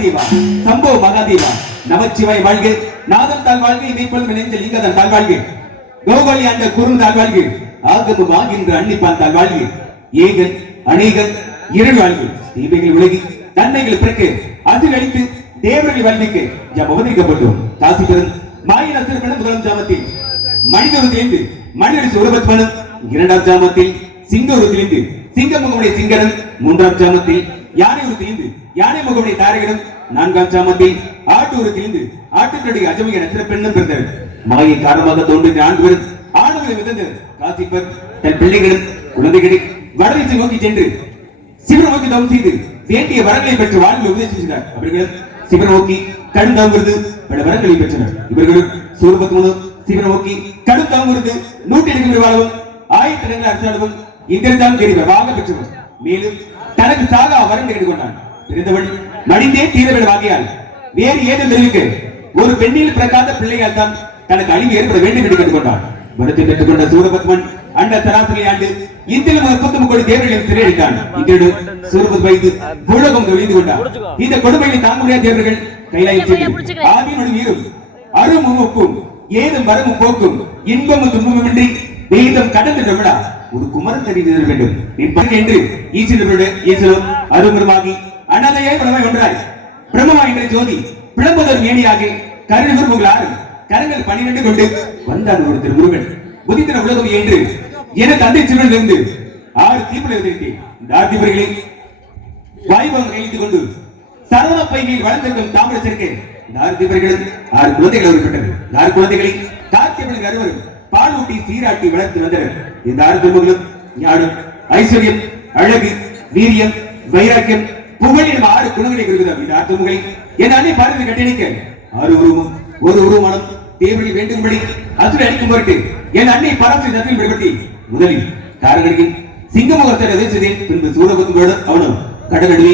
மகாதேவா சம்போ மகாதேவா நமச்சிவாய் வாழ்க நாதன் தாழ் வாழ்க இமைப்பொழுது நெஞ்சல் லிங்கதன் தாழ் வாழ்க கோகோலி அந்த குறும் தாழ் வாழ்க ஆகம வாகின்ற அன்னிப்பான் தாழ் வாழ்க ஏகன் அநேகன் இருள் வாழ்க தீமைகள் உலகி நன்மைகள் பிறக்க அதில் அளித்து தேவர்கள் வாழ்விக்க ஜம் அவதரிக்கப்பட்டோம் காசி பெரும் மாயின் அசுரப்பன முதலாம் ஜாமத்தில் மனிதருந்திலிருந்து மனிதர் சூரபத்மனும் இரண்டாம் ஜாமத்தில் சிங்க உருத்திலிருந்து சிங்க முகமுடைய சிங்கரன் மூன்றாம் ஜாமத்தில் யானை உருத்திலிருந்து யானை முகமுடைய தாரகனும் நான்காம் ஜாமத்தில் ஆட்டு உருத்திலிருந்து ஆட்டுக்களுடைய அஜமிய நட்சத்திர பெண்ணும் பிறந்தவர் மாயை காரணமாக தோன்றிய ஆண்கள் ஆணுகளை விதந்தவர் காசிப்பர் தன் பிள்ளைகளும் குழந்தைகளை வடதிசை நோக்கி சென்று சிவன் நோக்கி தவம் செய்து வேண்டிய வரங்களை பெற்று வாழ்வில் உபதேசித்தார். அவர்கள் சிவன் நோக்கி கடும் தவம் இருந்து பல வரங்களை பெற்றனர். இவர்களும் சூரபத்மனும் சிவன் நோக்கி கடும் தவம் இருந்து 120 வாழவும் 1000 இடங்கள் அரசாளவும் இந்திரதான் தேடி வாக பெற்றவர். மேலும் தனக்கு சாகா வரம் கேட்டுக்கொண்டான். பிறந்தவள் மடிந்தே தீரவிட வாங்கியால் வேறு ஏதும் தெரிவிக்க ஒரு பெண்ணில் பிறக்காத பிள்ளையால் தான் தனக்கு அழிவு ஏற்பட வேண்டும் என்று கேட்டுக்கொண்டான். வரத்தை பெற்றுக்கொண்ட சூரபத்மன் அந்த சராசரி ஆண்டு இந்திலும் 33 கோடி தேவர்களின் சிறையடித்தான். இந்திரடு சூரபத் வைத்து பூலோகம் ஒழிந்து கொண்டார். இந்த கொடுமையை தாங்க முடியாத தேவர்கள் கைலாயம் சென்று ஆதியோடு வீரும் அருமும் ஒப்பும் ஏதும் வரமும் போக்கும் இன்பமும் துன்பமுமின்றி வேதம் கடந்து விழா ஒரு குமரன் தெரிந்து வேண்டும் என்று ஈஸ்வரோடு ஈஸ்வரம் அருமருமாகி அனாதையாய் உணவை ஒன்றாய் பிரம்மமாகின்ற ஜோதி பிளம்பதொரு மேனியாக கருணகுருமுகளாறு கரங்கள் 12 கொண்டு வந்தான் ஒரு திருமுருகன் புதித்திர உலகம் என்று என தந்தை சிறுவன் இருந்து 6 தீபங்களை உதவித்தேன். இந்த 6 தீபங்களை வாய்வம் கைவிட்டுக் கொண்டு சரவண பையில் வளர்ந்திருக்கும் தாமிர சேர்க்கை இந்த 6 தீபர்களும் 6 குழந்தைகள் உருப்பட்டது. 6 குழந்தைகளை காத்தியவனுக்கு அறுவரும் பால் ஊட்டி சீராட்டி வளர்த்து வந்தனர். இந்த 6 திருமுகளும் ஞானம் ஐஸ்வர்யம் அழகு வீரியம் வைராக்கியம் புகழ் எனும் 6 குணங்களை குறிக்கிறது. இந்த 6 திருமுகளை என் அன்னை பார்த்து கட்டியணிக்க 6 உருவமும் ஒரு உருவமானம் தேவடி வேண்டும்படி அசுர அடிக்கும் பொருட்டு என் அன்னை பராசரி சத்தில் விடுபட்டி முதலில் காரகடியின் சிங்கமுகத்தை எதிர்த்தேன். பின்பு சூரபத்மனோடு அவனும் கடலடி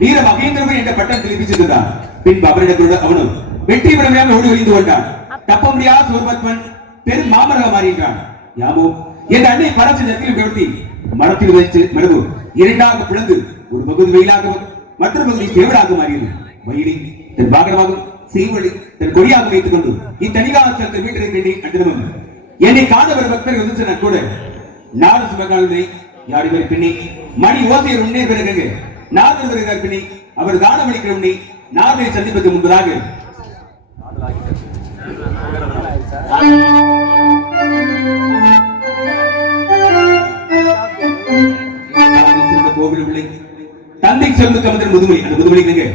வீர மகேந்திரன் என்ற பட்டத்தில் பிடிச்சிருந்தான். பின்பு அவரிடத்தோடு அவனும் வெற்றி பெறாமல் ஓடி ஒளிந்து கொண்டான். தப்ப முடியாத சூரபத்மன் பெரும் மாமராக மாறினான். யாமோ என் அன்னை பராசரி சத்தில் விடுபட்டி மரத்தில் வைத்து மரபு இரண்டாக பிளந்து ஒரு பகுதி வெயிலாகவும் மற்றொரு பகுதி சேவலாக மாறியது. வயிறு தன் வாகனமாகும் செய்வழி தன் கொடியாக வைத்துக் கொண்டு இத்தனிகாசத்தை வீட்டிற்கு அன்றிடமும் என்னை காணவர் பக்தர் வந்து கூட நாடு சுபகாலத்தை யாருமே பின்னி மணி ஓசையர் உன்னே பிறகு நாடு வருகிறார் பின்னி அவர் தானம் அளிக்கிற உன்னை நாடை சந்திப்பதற்கு முன்பதாக கோவில் பிள்ளை தந்தை சொல்லுக்கு அமர்ந்த முதுமொழி அந்த முதுமொழி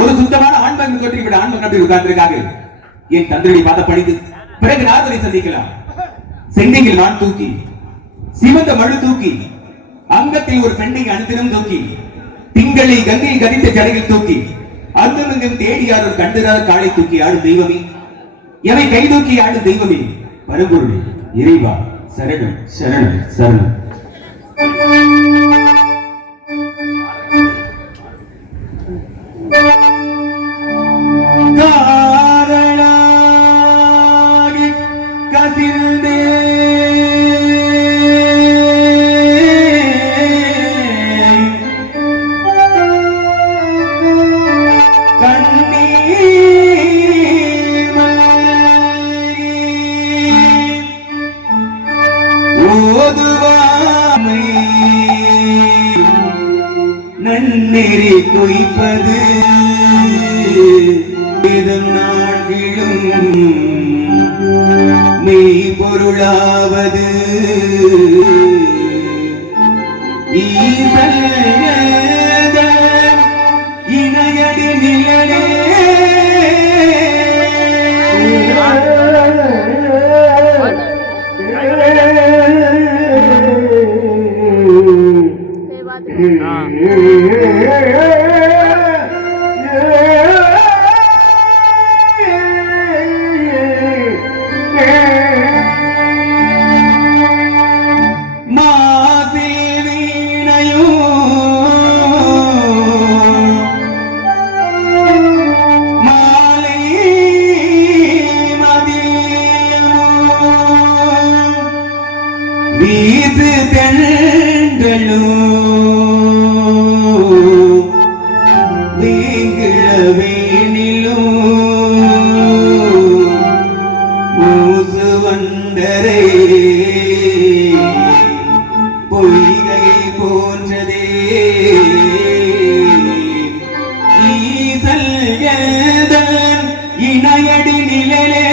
ஒரு சுத்தமான ஆண்மகன் தொற்றி விட ஆண்மகன் அப்படி உட்கார்ந்திருக்காங்க. என் தந்தையை பார்த்த படித்து பிறகு நாதனை சந்திக்கலாம். செங்கையில் நான் தூக்கி சிவந்த மழு தூக்கி அங்கத்தில் ஒரு பெண்ணை அனுதினம் தூக்கி திங்களை கங்கை கதித்த ஜடையில் தூக்கி அங்கமெங்கும் தேடியாரும் கண்டுராத காலை தூக்கி ஆடும் தெய்வமே எவை கை தூக்கி ஆடும் தெய்வமே பரம்பொருளே இறைவா சரணம் சரணம் சரணம். நன்னெறி குய்ப்பது நாட்டிலும் மெய் பொருளாவது ஈசல் இணையடி நிழலே வீசு தென்றலும் வீங்கிழ ஈசல் எழுதன் இணையடி நிழலே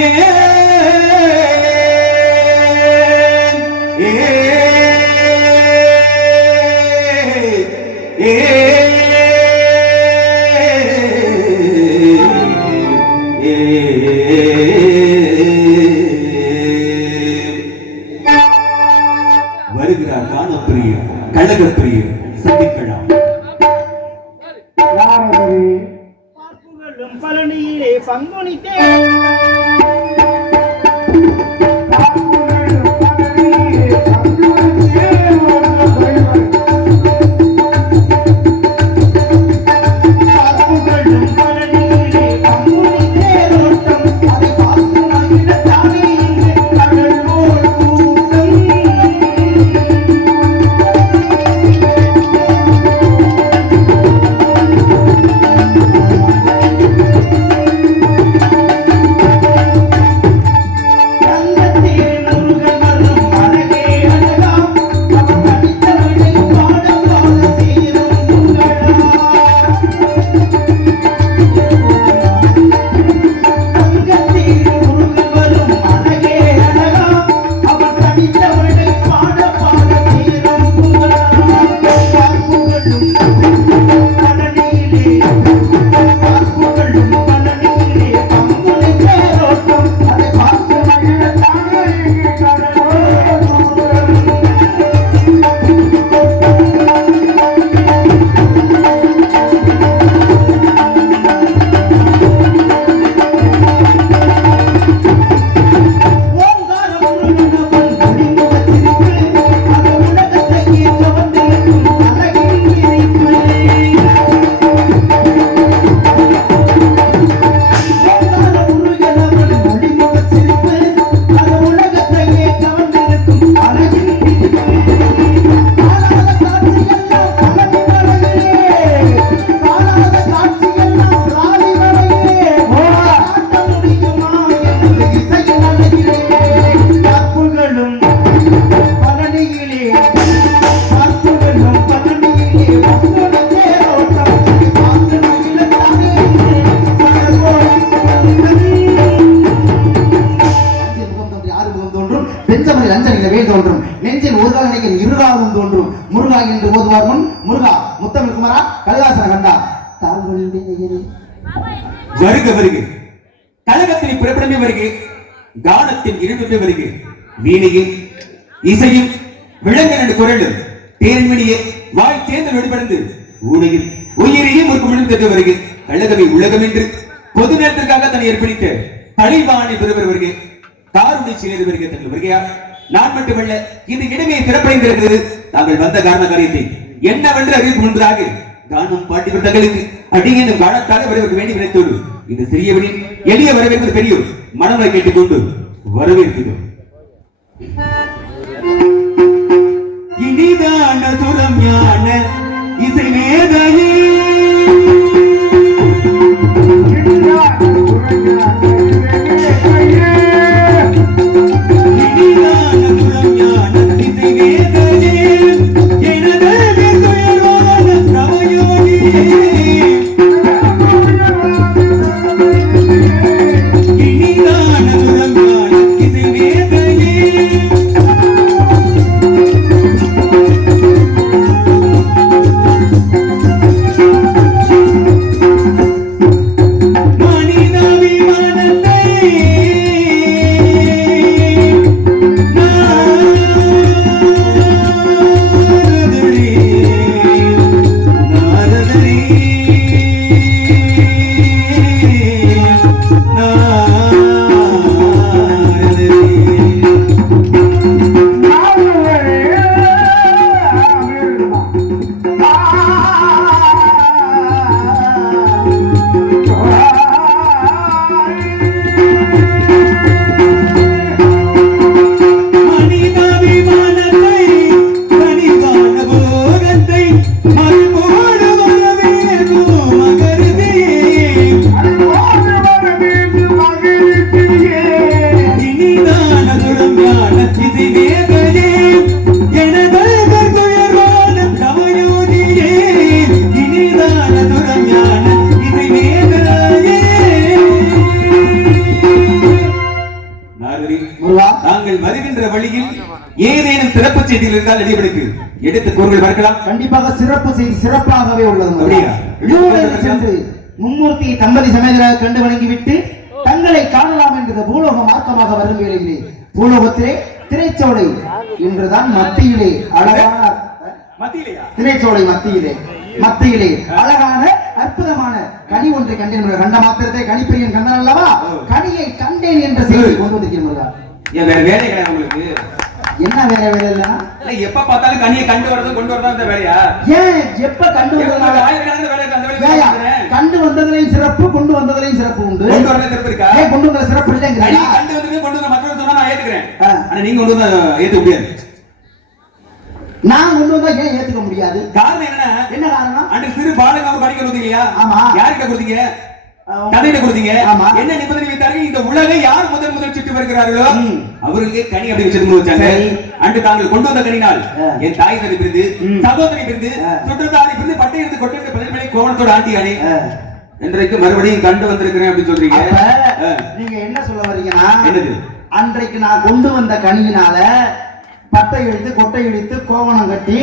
வருகிறார் காணப்பிரியர் கழகப்பிரியர் சந்திக்கலாம். பார்ப்புகளும் பழனியிலே பங்குனித்தே தோன்றும் நெஞ்சில் ஒரு கால நினைக்கும் இருகாலும் தோன்றும் முருகா என்று ஓதுவார் முன் முருகா முத்தமிழ் குமாரா கலிதாசன கண்டா வருக வருக கழகத்தின் பிறப்பிடமே வருக கானத்தின் இருப்பிடமே வருக வீணையும் இசையும் விளங்கன குரலும் தேன்மணியே வாய் தேர்ந்து வெளிப்படந்து ஊடையில் உயிரையும் ஒரு குமிழ்ந்து வருக கழகமே உலகம் என்று பொது நேரத்திற்காக தன்னை ஏற்படுத்த பழிவானை பெறுவர் வருக காருணை சிலைது வருக தங்கள் வருகையா நான் மட்டுமல்ல இந்த இடமே சிறப்படைந்திருக்கிறது. தாங்கள் வந்த காரண காரியத்தை என்னவென்று அறிவிப்பு முன்பதாக கானம் பாட்டி தங்களுக்கு அடியேனும் காணத்தாலே வரவேற்க வேண்டி நினைத்தோடு இந்த சிறியவனின் எளிய வரவேற்பது பெரியோர் மனமுறை கேட்டுக்கொண்டு வரவேற்கிறோம். இனிதான சுரம் ஞான இசை மேதையே வழியில் ஏதேனும் சிறப்பு செய்திகள் இருந்தால் எழுதிவிடுக்கு எடுத்து கூறுகள் பார்க்கலாம். கண்டிப்பாக சிறப்பு செய்தி சிறப்பாகவே உள்ளது. அப்படியா? ஊரில் சென்று மும்மூர்த்தி தம்பதி சமேதராக கண்டு வணங்கிவிட்டு தங்களை காணலாம் என்கிற பூலோக மார்க்கமாக வரும் வேளையிலே பூலோகத்திலே திரைச்சோலை இன்றுதான் மத்தியிலே அழகான திரைச்சோலை மத்தியிலே அழகான அற்புதமான கனி ஒன்றை கண்டேன். கண்ட மாத்திரத்தை கனிப்பிரியன் கண்டான் அல்லவா? கனியை கண்டேன் என்ற செய்தி கொண்டு வந்திருக்கிறேன். வேற வேலை கிடையாது உங்களுக்கு? என்ன வேற வேலை இல்ல? எப்ப பார்த்தாலும் கனியை கண்டு வரது கொண்டு வரதா இந்த வேலையா? ஏன் எப்ப கண்டு வந்ததால ஆயிரக்கணக்கான வேலை அந்த வேலை கண்டு வந்ததுலயும் சிறப்பு கொண்டு வந்ததுலயும் சிறப்பு உண்டு. கொண்டு வரது சிறப்பு இருக்கா? ஏன் கொண்டு வந்த சிறப்பு இல்லங்கறீங்க? நீ கண்டு வந்தது கொண்டு வந்த மற்றவங்க சொன்னா நான் ஏத்துக்கிறேன். ஆனா நீங்க கொண்டு வந்தா ஏத்துக்க முடியாது. நான் கொண்டு வந்தா ஏன் ஏத்துக்க முடியாது? காரணம் என்ன காரணம்? அன்று சிறு பாலகாம படிக்க கொடுத்தீங்க. ஆமா. யார்கிட்ட கொடுத்தீங்க? கதையில கொடுத்தீங்க. என்ன நிபந்தனை வைத்தார்கள்? இந்த உலகை யார் முதல் சுற்றி வருகிறார்களோ அவர்களுக்கு கனி அப்படி வச்சிருந்து வச்சாங்க. அன்று தாங்கள் கொண்டு வந்த கனினால் என் தாய் தந்தை பிரிந்து சகோதரி பிரிந்து சுற்றத்தாரி பிரிந்து பட்டை எடுத்து கொண்டு பதில்மலை கோவணத்தோட ஆண்டியானே இன்றைக்கு மறுபடியும் கண்டு வந்திருக்கிறேன் அப்படின்னு சொல்றீங்க. நீங்க என்ன சொல்ல வரீங்கன்னா என்னது? அன்றைக்கு நான் கொண்டு வந்த கனியினால பட்டை எடுத்து கொட்டை எடுத்து கோவணம் கட்டி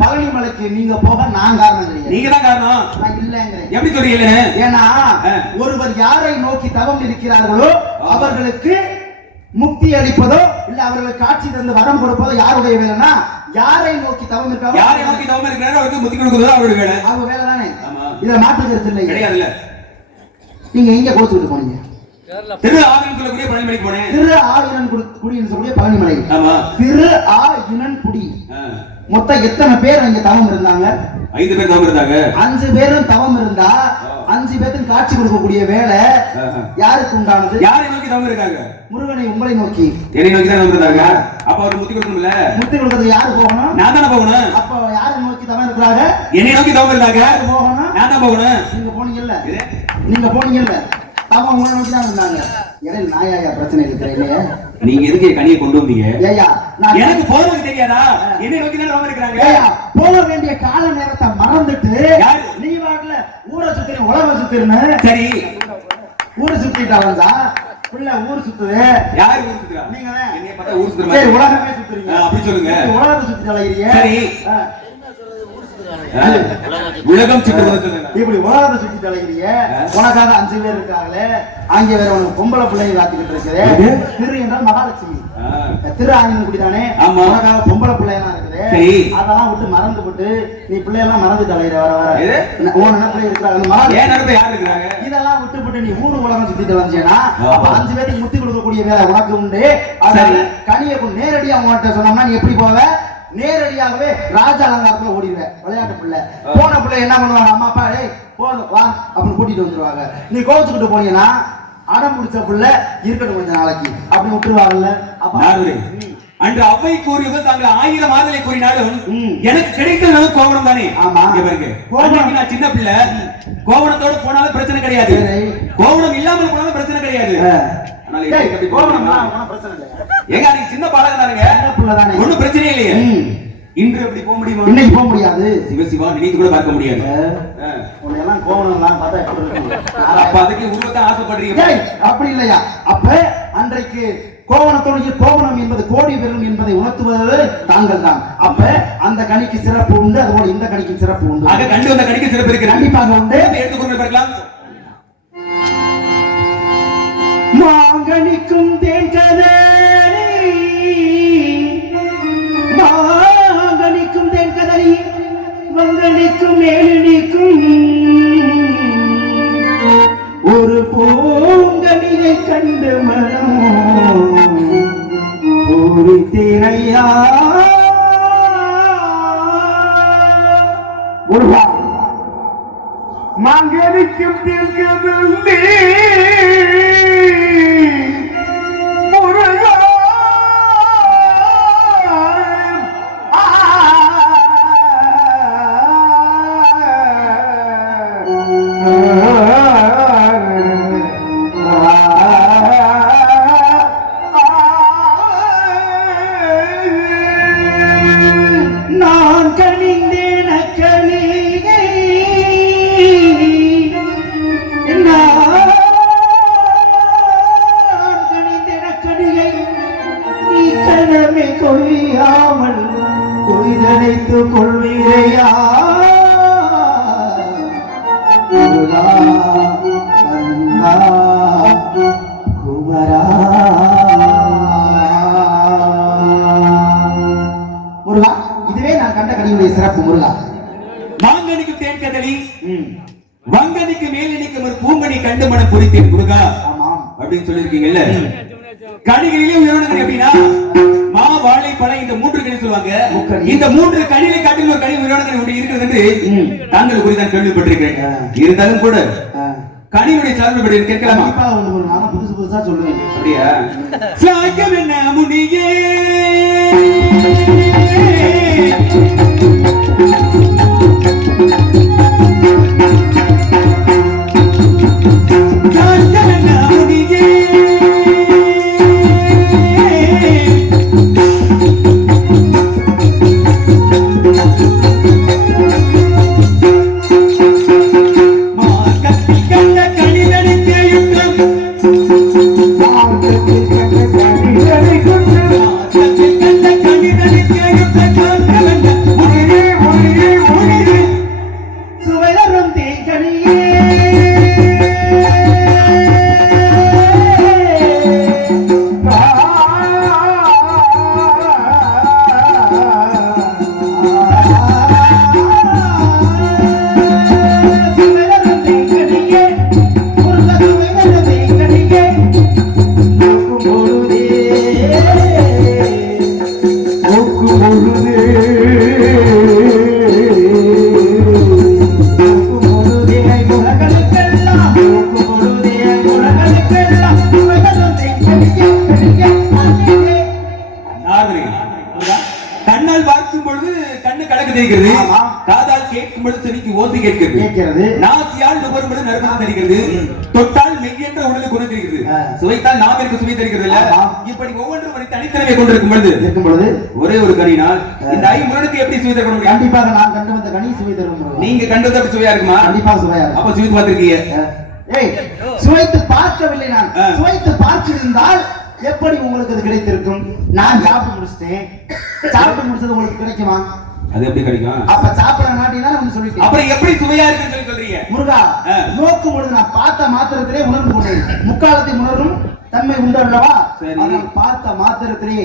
பழனி மலைக்கு நீங்க போக நான் காரணம் கிடையாது. நீங்க தான் காரணம். நான் இல்லங்கிறேன். எப்படி சொல்றீங்க? ஏன்னா ஒருவர் யாரை நோக்கி தவம் இருக்கிறார்களோ அவர்களுக்கு முக்தி அளிப்பதோ இல்ல அவர்களுக்கு காட்சி தந்து வரம் கொடுப்பதோ யாருடைய வேலைனா யாரை நோக்கி தவம் இருக்காரோ யாரை நோக்கி தவம் இருக்கிறாரோ அவருக்கு முக்தி கொடுக்கிறதோ அவருடைய வேலை. அவங்க வேலை தானே. இதுல மாற்று கருத்து இல்லை. கிடையாதுல்ல. நீங்க எங்க கோச்சுட்டு போனீங்க? திரு ஆவினன் சொல்லக்கூடிய பழனிமலைக்கு போனேன். திரு ஆவினன் குடி என்று சொல்லக்கூடிய பழனிமலை. ஆமா. திரு ஆவினன் குடி. மொத்தம் எத்தனை பேர் அங்க தவம் இருந்தாங்க? 5 பேர் தவம் இருந்தாங்க. 5 பேரும் தவம் இருந்தா 5 பேருக்கு காட்சி கொடுக்கக்கூடிய வேலை யாருக்கு உண்டானது? யாரை நோக்கி தவம் இருக்காங்க? முருகனை உங்களை நோக்கி. என்னை நோக்கி தான் தவம் இருந்தாங்க. அப்ப அவர் முத்தி கொடுக்கணும்ல? முத்தி கொடுக்கிறது யாரு போகணும்? நான் தானே போகணும். அப்ப யாரை நோக்கி தவம் இருக்காங்க? என்னை நோக்கி தவம் இருக்காங்க. யாரு போகணும்? நான் தான் போகணும். நீங்க போனீங்கல்ல தவம் உங்களை நோக்கி தான் இருந்தாங்க. இடையில நாயா பிரச்சனை இருக்கிறீங்க. நீங்க எதுக்கு கனியை கொண்டு வந்தீங்க? எனக்கு போறது தெரியாதா? என்னை நோக்கி தான் தவம் இருக்காங்க. போக வேண்டிய கால நேரத்தை மறந்துட்டு நீ வாட்ல ஊரை சுத்தி உலக சுத்திருன்னு. சரி ஊரை சுத்திட்டு வந்தா புள்ள ஊர் சுத்துது. யாரு ஊர் சுத்துறா? நீங்க தான். என்னைய பார்த்தா ஊர் சுத்துற மாதிரி. உலகமே சுத்துறீங்க. அப்படி சொல்லுங்க. உலகத்தை சுத்தி அலையறீங்க. சரி உலகம் சுற்றுவது சொல்லுங்க. இப்படி உலகத்தை சுத்தி அலையறீங்க. உனக்காக 5 பேர் இருக்காங்களே. அங்க வேற ஒரு பொம்பளை பிள்ளையை காத்துக்கிட்டு இருக்குது. திரு என்றால் மகாலட்சுமி. திரு ஆயிரம் குடிதானே. உனக்காக பொம்பளை பிள்ளையெல்லாம் இருக்குது. அதெல்லாம் விட்டு மறந்து விட்டு நீ பிள்ளையெல்லாம் மறந்துட்டு அலையிற வர வர உன் நினைப்புல இருக்கிறாங்க. இதெல்லாம் விட்டு விட்டு நீ ஊரு உலகம் சுத்திட்டு வந்தீங்கன்னா அப்ப 5 பேருக்கு முத்தி கொடுக்கக்கூடிய வேலை உனக்கு உண்டு. அதனால கனியை நேரடியா உன்கிட்ட சொன்னோம்னா நீ எப்படி போவ? நேரடியாகவே ராஜ அலங்காரத்துல ஓடிடுவேன். விளையாட்டு பிள்ளை போன பிள்ளை என்ன பண்ணுவாங்க? அம்மா அப்பா போதும் வா அப்படின்னு கூட்டிட்டு வந்துருவாங்க. நீ கோச்சுக்கிட்டு போனீங்கன்னா அடம் பிடிச்ச பிள்ளை இருக்கட்டும் கொஞ்ச நாளைக்கு அப்படி விட்டுருவாங்கல்ல. அன்று அவை கூறியது தாங்கள் 1000 ஆறுதலை கூறினாலும் எனக்கு கிடைத்தது கோவணம் தானே. ஆமா பாருங்க, நான் சின்ன பிள்ளை கோவணத்தோட போனாலும் பிரச்சனை கிடையாது. கோவணம் இல்லாமல் போனாலும் பிரச்சனை கிடையாது. சின்ன பாலகனாருங்க ஒண்ணும் பிரச்சனை இல்லையே. இன்று எப்படி போக முடியுமா? இன்னைக்கு போக முடியாது. சிவசிவா நினைத்து கூட பார்க்க முடியாது. உன்னையெல்லாம் கோவணம் பார்த்தா எப்படி இருக்கும்? அப்ப அதுக்கு உருவத்தை ஆசைப்படுறீங்க. அப்படி இல்லையா? அப்ப அன்றைக்கு கோவணத்தோடு கோவணம் என்பது கோடி பெறும் என்பதை உணர்த்துவது தாங்கள் தான். அப்ப அந்த கணிக்கு சிறப்பு உண்டு. அதுபோல இந்த கணிக்கு சிறப்பு உண்டு. ஆக கண்டு வந்த கணிக்கு சிறப்பு இருக்கு. கண்டிப்பாக உண்டு. எடுத்துக்கொண்டு பார்க்கலாம். மாங்கனிக்கும் தேன்கதலி மாங்கனிக்கும் தேன்கதலி மங்கனிக்கும் மேலினிக்கும் ஒரு பூங்கனியை கண்டு மனம் ஒரு திரையா முருகா மாங்கனிக்கும் தேன்கதலி வங்கனிக்கு மேல் நிற்கும் ஒரு பூங்கனி கண்டு மனம் குறித்தேன் முருகா ஆமாம் அப்படின்னு சொல்லிருக்கீங்கல்ல. கனிகளிலே உயர்வான கனி அப்படின்னா மா வாழை பழம் இந்த 3 கனி சொல்லுவாங்க. இந்த 3 கனிகளை காட்டிலும் ஒரு கனி உயர்வான கனி ஒன்று இருக்கிறது என்று தாங்கள் குறித்தான் கேள்விப்பட்டிருக்கிறேன். இருந்தாலும் கூட கனியுடைய சார்பு படி கேட்கலாமா? புதுசு புதுசா சொல்லுவேன். அப்படியா? சாக்கம் என்ன முனியே சாக்கம் என்ன முனியே சுவைதரும் தேங்கனியே கண்ணால் பார்க்கும் பொழுது கண்ணு கலக்கு தெரிகிறது, காதால் கேட்கும் பொழுது செவிக்கு ஓசை கேட்கிறது, நாசியால் நுகரும் பொழுது நறுமணம் தெரிகிறது, தொட்டால் மெய்யென்ற உடலுக்கு குணம் தெரிகிறது, சுவைத்தால் நாவிற்கு சுவை தெரிகிறது இல்ல. இப்படி ஒவ்வொன்றும் ஒரு தனித்தன்மையை கொண்டிருக்கும் பொழுது ஒரே ஒரு கனியினால் இந்த ஐம்பொருளுக்கு எப்படி சுவை தர முடியும்? கண்டிப்பாக நான் கண்டு வந்த கனி சுவை தரும். நீங்க கண்டது அப்படி சுவையா இருக்குமா? கண்டிப்பாக சுவையா இருக்கும். அப்ப சுவைத்து பார்த்திருக்கீங்க? ஏய், சுவைத்து பார்க்கவில்லை. நான் சுவைத்து பார்த்திருந்தால் எப்படி உங்களுக்கு அது கிடைத்திருக்கும்? நான் சாப்பிட்டு முடிச்சிட்டேன். சாப்பிட்டு முடிச்சது உங்களுக்கு கிடைக்குமா? அது எப்படி கிடைக்கும்? அப்ப சாப்பிட மாட்டீங்கன்னா வந்து சொல்லிட்டேன். அப்புறம் எப்படி சுவையா இருக்குன்னு சொல்லி சொல்றீங்க? முருகா, நோக்கும் பொழுது நான் பார்த்த மாத்திரத்திலே உணர்ந்து கொண்டேன். முக்காலத்தை உணரும் தன்மை உண்டு அல்லவா? ஆனால் பார்த்த மாத்திரத்திலே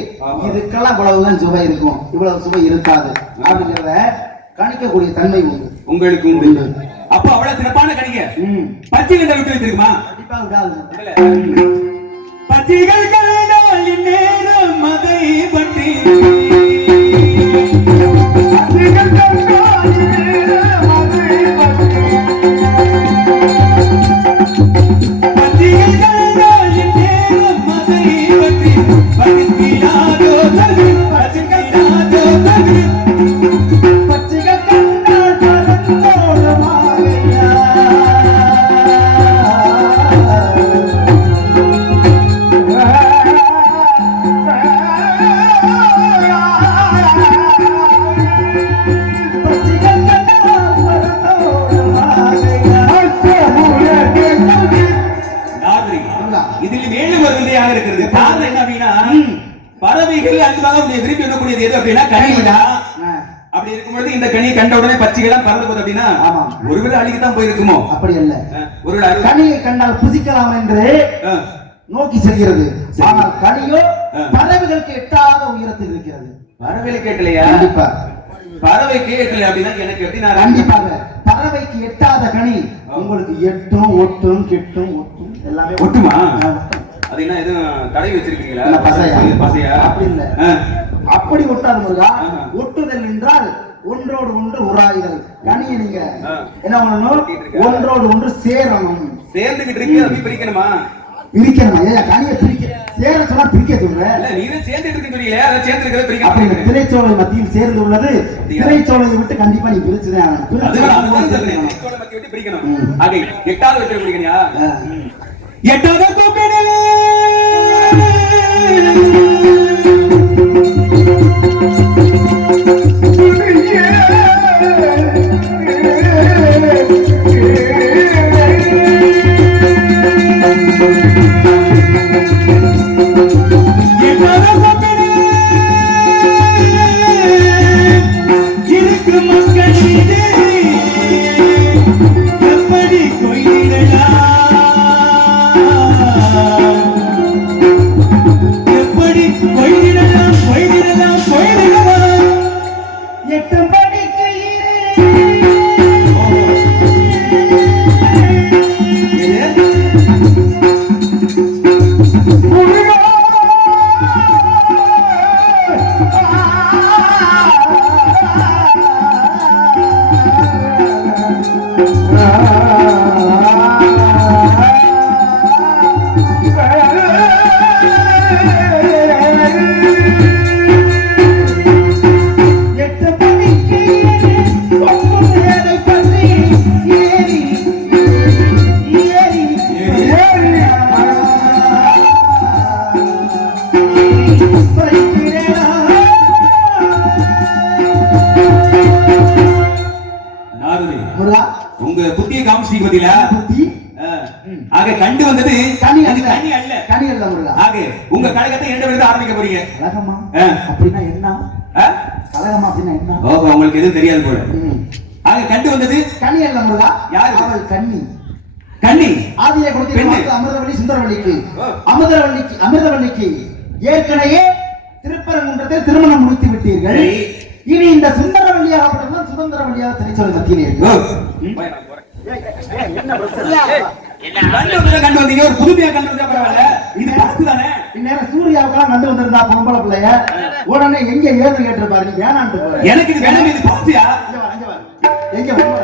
இதுக்கெல்லாம் இவ்வளவுதான் சுவை இருக்கும், இவ்வளவு சுவை இருக்காது அப்படிங்கிறத கணிக்கக்கூடிய தன்மை உண்டு உங்களுக்கு உண்டு. அப்ப அவ்வளவு சிறப்பான கணிக்க பச்சை கண்டை விட்டு வைத்திருக்குமா? கண்டிப்பா விடாது. பச்சைகள் கண்டால் நேரம் அதை பற்றி இதில் மேலும் ஒரு விதையாக இருக்கிறது. காரணம் என்ன அப்படின்னா பறவைகள் அதிகமாக விரும்பி உண்ணக்கூடியது எது அப்படின்னா கனிவிடா. அப்படி இருக்கும்போது இந்த கனி கண்ட உடனே பச்சைகள்லாம் பறந்து போகுது அப்படின்னா ஒருவேளை அழுகிதான் போயிருக்குமோ? அப்படி அல்ல, ஒருவேளை கனியை கண்டால் புசிக்கலாம் என்று நோக்கி செல்கிறது. ஆனால் கனியோ பறவைகளுக்கு எட்டாத உயரத்தில் இருக்கிறது. பறவைகளுக்கு எட்டலையா? கண்டிப்பா பறவை கேட்கல அப்படின்னா எனக்கு எப்படி? நான் கண்டிப்பாக பறவைக்கு எட்டாத கனி உங்களுக்கு எட்டும், ஒட்டும், கெட்டும், ஒட்டும், எல்லாமே ஒட்டுமா? அது என்ன எதுவும் தடவி வச்சிருக்கீங்களா? பசையா? அப்படி இல்ல, அப்படி ஒட்டாது முருகா. ஒட்டுதல் என்றால் ஒன்றோடு ஒன்று உராயுதல். கனியை நீங்க என்ன பண்ணணும்? ஒன்றோடு ஒன்று சேரணும். சேர்ந்துகிட்டு இருக்கு, அப்படி பிரிக்கணுமா? பிரிக்கணுமா? ஏன் கனியை பிரிக்க சேர சொன்னா பிரிக்க சொல்ற? இல்ல, நீங்க சேர்ந்துட்டு இருக்குன்னு சொல்றீங்களே, அதை சேர்ந்து இருக்கிறத பிரிக்க. அப்படி திரைச்சோலை மத்தியில் சேர்ந்து உள்ளது. திரைச்சோலையை விட்டு கண்டிப்பா நீ பிரிச்சுதான் ஆகணும். திரைச்சோலை மத்தியை விட்டு பிரிக்கணும். ஆகை எட்டாவது வெற்றி பிரிக்கணியா? எட்டாவது கூப்பிடு. இருக்கு மக்கள் எப்படி கொய்திடலாம்? உங்க புத்திய காமிச்சிங்க பாத்தீங்களா? புத்தி ஆக கண்டு வந்தது கனி அது அல்ல. கனி அல்ல. கனி அல்ல முருகா. ஆக உங்க கழகத்தை எந்த விதத்துல ஆரம்பிக்க போறீங்க? கலகமா அப்படின்னா என்ன? கலகமா அப்படின்னா என்ன? ஓ, உங்களுக்கு எதுவும் தெரியாது போல. ஆக கண்டு வந்தது கனி அல்ல முருகா. யாரு? அவள் கன்னி. கன்னி ஆதியை கொடுத்து அமிர்தவள்ளி சுந்தரவள்ளிக்கு அமிர்தவள்ளிக்கு ஏற்கனவே திருப்பரங்குன்றத்தில் திருமணம் முடித்து விட்டீர்கள். இனி இந்த சுந்தரவள்ளியாகப்பட்டவன் சுதந்திரவள்ளியாக திரைச்சொல் மத்தியில் கண்டு வந்தீங்க. ஒரு புதுமையா கண்டு வந்தா பரவாயில்ல. இது பழசு தானே. இந்நேரம் சூர்யாவுக்கெல்லாம் கண்டு வந்திருந்தா பொம்பளை பிள்ளைய உடனே எங்க ஏது கேட்டிருப்பாரு. நீ வேணான்ட்டு போற. எனக்கு இது வேணும். இது பழசியா? எங்க போற?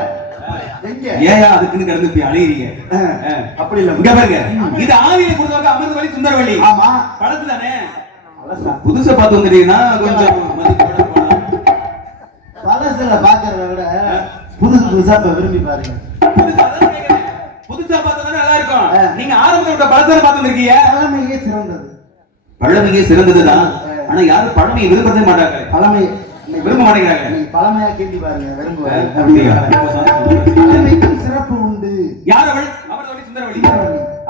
எங்க ஏயா அதுக்குன்னு கிடந்து அழையறீங்க? அப்படி இல்ல. இங்க பாருங்க, இது ஆதியை கொடுத்தவங்க அமிர்தவள்ளி சுந்தரவள்ளி. ஆமா, பழசு தானே. புதுசா பார்த்து வந்துட்டீங்கன்னா கொஞ்சம் மதிப்போட போலாம். பழசுல பாக்குறத விட புதுசா விரும்பி பாருங்க. புதுசா பார்த்தா நல்லா இருக்கும். நீங்க ஆரம்பத்துல பழசை பார்த்து வந்திருக்கீங்க. பழமையே சிறந்தது. பழமையே சிறந்ததுதான். ஆனா யாரும் பழமையை விரும்பவே மாட்டாங்க. பழமை விரும்ப மாட்டேங்கிறாங்க. நீ பழமையா கேள்வி பாருங்க. விரும்புவாங்க. பழமைக்கும் சிறப்பு உண்டு. யார் அவள்? அமிர்தவள்ளி சுந்தரவள்ளி.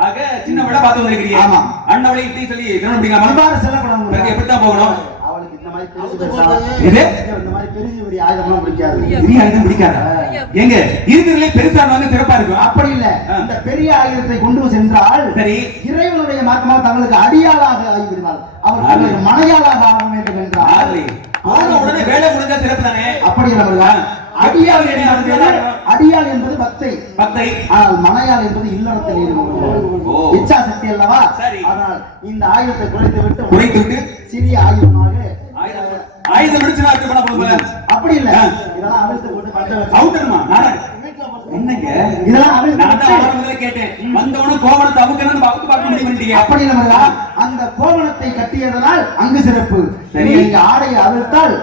ஆக சின்ன விட பார்த்து வந்திருக்கீங்க. ஆமா. அண்ணவளை இப்படி சொல்லி திருமணம் பண்ணிக்கலாம். மலபார செல்லப்படாம எப்படி தான் போகணும்? அவளுக்கு இந்த மாதிரி பெருசு இது இந்த மாதிரி பெரிய ஒரு ஆயுதம்லாம் பிடிக்காது. பெரிய ஆயுதம் பிடிக்காதா? எங்க இருக்கிறதுலே பெருசா வந்து சிறப்பா இருக்கும். அப்படி இல்ல. இந்த பெரிய ஆயுதத்தை கொண்டு சென்றால் சரி இறைவனுடைய மார்க்கமாக தங்களுக்கு அடியாளாக ஆகிவிடுவாள். அவர் தங்களுக்கு மனையாளாக ஆக வேண்டும் என்றால் உடனே வேலை முடிஞ்சா சிறப்பு தானே. அப்படி இல்ல. அடியாள் என்பது பக்தை. ஆனால் மனையாள் என்பது இல்லறத்தில் இருக்கும் இச்சா சக்தி அல்லவா. ஆனால் இந்த ஆயுதத்தை குறைத்து விட்டு சிறிய ஆயுதமாக ஆயுதம் முடிச்சுனா அது பண்ண போல. அப்படி இல்ல. இதெல்லாம் அவிழ்த்து போட்டு அவுட்டர்மா என்னங்க இதெல்லாம் நான் கேட்டேன். வந்தவன கோவணத்தை அமுக்கணும் பார்த்து பார்க்க முடியல. அப்படி இல்ல. அந்த கோவணத்தை கட்டியதனால் அங்கு சிறப்பு. சரி, நீங்க ஆடையை அவிழ்த்தால்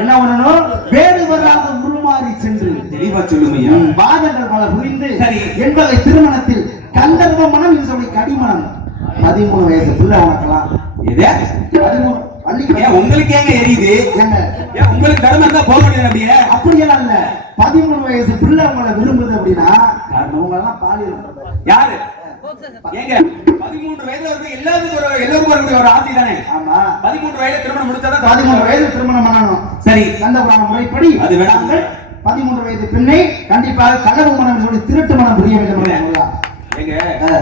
என்ன பண்ணணும்? வேறு வராத உருமாறி சென்று தெளிவா சொல்லுமையா. வாதங்கள் பல புரிந்து சரி என்பதை திருமணத்தில் கந்தர்வ மனம் என்று சொல்லி கடிமணம் 13 வயசு பிள்ளை உனக்கலாம். உங்களுக்கு ஏங்க எரியுது? உங்களுக்கு கடமை இருந்தா போக முடியாது. அப்படியே அப்படியெல்லாம் இல்ல. 13 வயசு பிள்ளை உங்களை விரும்புது அப்படின்னா அவங்க எல்லாம் பாலியல் யாரு? ஏங்க 13 வயதுல வந்து எல்லாருக்கும் ஒரு ஆசை தானே. ஆமா. 13 வயதுல திருமணம் முடிச்சாதான் 13 வயதுல திருமணம் பண்ணணும். சரி, கந்த புராண முறைப்படி அது வேணாங்க. 13 வயது பெண்ணை கண்டிப்பாக கலவு மனம் சொல்லி திருட்டு மனம் புரிய வேண்டும். ஏங்க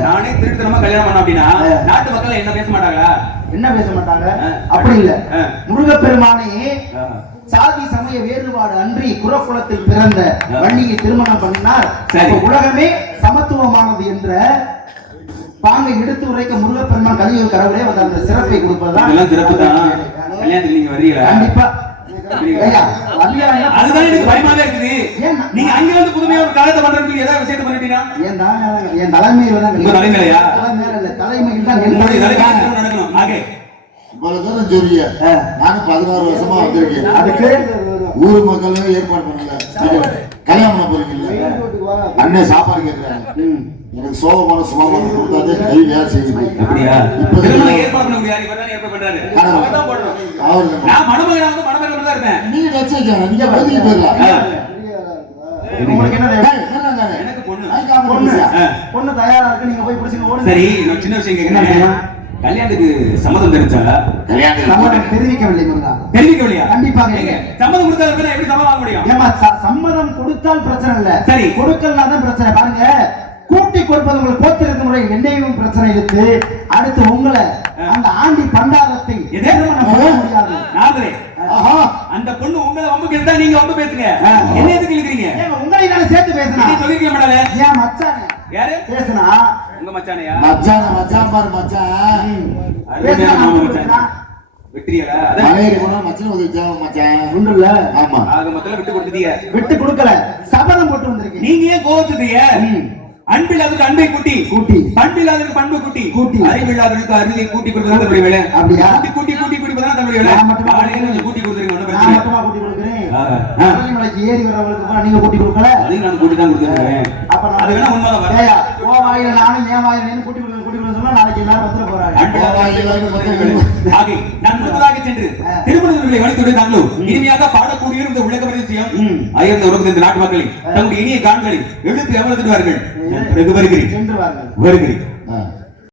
நானே திருட்டுத்தனமா கல்யாணம் பண்ண அப்படின்னா நாட்டு மக்கள் என்ன பேச மாட்டாங்களா? என்ன பேச மாட்டாங்க? அப்படி இல்ல. முருகப்பெருமானே சாதி சமய வேறுபாடு அன்றி குலகுலத்தில் பிறந்த வள்ளியை திருமணம் பண்ணினார். உலகமே சமத்துவமானது என்ற பாங்கை எடுத்து உரைக்க முருகப்பெருமான் கலியுக கடவுளே வந்து அந்த சிறப்பை கொடுப்பதுதான் எல்லாம் சிறப்பு தான். கல்யாணத்துக்கு நீங்க வரீங்களா? கண்டிப்பா. அதுதான் எனக்கு பயமாவே இருக்குது. நீங்க அங்க வந்து புதுமையா ஒரு காலத்தை பண்றதுக்கு ஏதாவது விஷயத்தை பண்ணிட்டீங்க. என் தலைமையில தான். உங்க தலைமையிலயா? தலைமையில் தான் நடக்கணும். ஆகே இவ்வளவு தூரம் சொல்லிய நானும் 16 வருஷமா வந்திருக்கேன். அதுக்கு ஊர் மக்களும் ஏற்பாடு பண்ணல. கல்யாணம் பண்ண போறீங்கல்ல, அண்ணன் சாப்பாடு கேட்கிறாங்க. எனக்கு சோகமான சுமாமான கொடுத்தாதே கை வேலை செய்யுது. அப்படியா? இப்ப ஏற்பாடு பண்ண முடியாது. இப்பதான் ஏற்பாடு பண்றாரு. அவர்தான் போடணும். நான் மணமகனா வந்து மணமகனா தான் இருப்பேன். நீங்க வச்சிருக்கீங்க. நீங்க பதிக்கு போயிடலாம். உங்களுக்கு என்ன தேவை? எனக்கு பொண்ணு தயாரா இருக்கு. நீங்க போய் பிடிச்சுங்க ஓடுங்க. சரி, நான் சின்ன விஷயம் கேக்குறேன். கல்யாணத்துக்கு சம்மதம் தெரிஞ்சாங்க? சம்மதம் தெரிவிக்கவில்லை. தெரிவிக்கவில்லையா? கண்டிப்பாக. சம்மதம் கொடுத்தா எப்படி சம்மதம் வாங்க முடியும்? ஏமா சம்மதம் கொடுத்தால் பிரச்சனை இல்ல. சரி, கொடுக்கலனா தான் பிரச்சனை. பாருங்க, கூட்டி கொடுப்பது உங்களுக்கு கோத்திருக்கும் முறை என்னையும் பிரச்சனை இருக்கு. அடுத்து உங்களை அந்த ஆண்டி பண்டாரத்தை திருமணம் பண்ண முடியாது. நாதரே, அந்த பொண்ணு உங்களை வம்பு கேட்டா நீங்க வம்பு பேசுங்க. என்ன எதுக்கு இழுக்கிறீங்க? உங்களை நானே சேர்த்து பேசுனா நீ சொல்லிக்க மாட்டாளே. ஏன் மச்சானே? யாரு பேசுனா? உங்க மச்சானையா? மச்சான் பாரு மச்சான். பேசுனா வெற்றியலா அதான் மலையேறி போனா மச்சன் உதவி தேவை மச்சான். ஒண்ணுல்ல ஆமா. ஆக மொத்தம் விட்டு கொடுத்தீங்க. விட்டு கொடுக்கல, சபதம் போட்டு வந்திருக்கேன். நீங்க ஏன் கோவத்துறீங்க? அன்பில்லாதவருக்கு அன்பை கூட்டி கூட்டி, பண்பில்லாதவருக்கு பண்பு கூட்டி கூட்டி, அறிவில்லாதவருக்கு அறிவை கூட்டி கொடுத்தா தன்னுடைய வேலை. அப்படியா? கூட்டி கூட்டி கூட்டி கூட்டி கொடுத்தா தன்னுடைய வேலை. நான் மட்டுமா கூட்டி கொடுத்துறீங்க, ஒண்ணும் நான் பிரச்சனை இல்லை. மட்டுமா கூட்டி கொடுக்குறேன்? மலைக்கு ஏறி வரவங்களுக்கு நீங்க கூட்டி கொடுக்கல? அதையும் நான் கூட்டி தான் கொடுத்துருக்கேன். அப்ப நான் அது வேணா உண்மைதான் வர. ஏய்யா, உன் வாயில நானும் என் வாயில நீ கூட்டி கொடுக்க சொன்னா நாளைக்கு எல்லாரும் வந்துட போறாங்க. ஆகை நான் முதலாக சென்று திருமணங்களை வழித்துறை தாங்களும் இனிமையாக பாடக்கூடிய இந்த உலக பிரதேசியம் அயர்ந்த உறவு இந்த நாட்டு மக்களை தங்களுடைய இனிய காண்களை எடுத்து அமர்ந்துடுவார்கள். பிறகு வருகிறேன் சென்று வாருங்கள். வருகிறேன்.